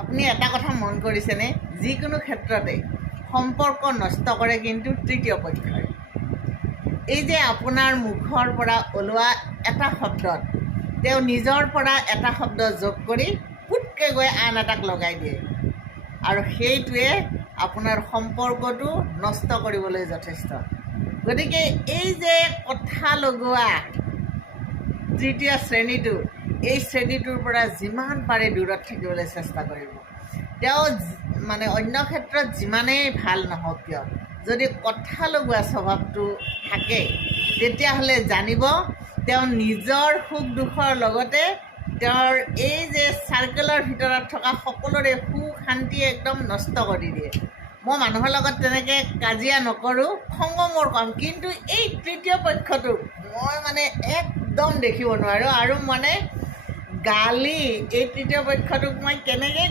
আপুনি এটা কথা মন কৰিছেনে, যিকোনো ক্ষেত্ৰতে সম্পৰ্ক নষ্ট কৰে কিন্তু তৃতীয় পক্ষই। এই যে আপোনাৰ মুখৰ পৰা ওলোৱা এটা শব্দত তেওঁ নিজৰ পৰা এটা শব্দ যোগ কৰি পুটকৈ গৈ আন এটাক লগাই দিয়ে, আৰু সেইটোৱে আপোনাৰ সম্পৰ্কটো নষ্ট কৰিবলৈ যথেষ্ট। গতিকে এই যে কথা লগোৱা তৃতীয় শ্ৰেণীটো, এই শ্ৰেণীটোৰ পৰা যিমান পাৰে দূৰত থাকিবলৈ চেষ্টা কৰিব। তেওঁ মানে অন্য ক্ষেত্ৰত যিমানেই ভাল নহওক কিয়, যদি কথা লগোৱা স্বভাৱটো থাকে তেতিয়াহ'লে জানিব তেওঁ নিজৰ সুখ দুখৰ লগতে তেওঁৰ এই যে চাৰ্কেলৰ ভিতৰত থকা সকলোৰে সুখ শান্তি একদম নষ্ট কৰি দিয়ে। মই মানুহৰ লগত তেনেকৈ কাজিয়া নকৰোঁ, খং মোৰ কম, কিন্তু এই তৃতীয় পক্ষটোক মই মানে একদম দেখিব নোৱাৰোঁ। আৰু মানে গালি, এই তৃতীয় পক্ষটোক মই কেনেকৈ